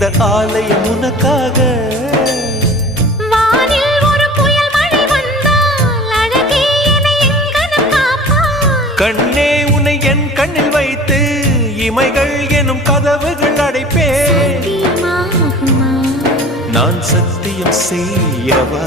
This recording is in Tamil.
இந்த ஆலயம் உனக்காக. வானில் ஒரு புயல் மழை வந்தால் அழகே என்னை எங்கனம் காப்பாய். கண்ணே உன்னை என் கண்ணில் வைத்து இமைகள் எனும் கதவுகள் அடைப்பேன். சத்தியமாகுமா? நான் சத்தியம் செய்யவா?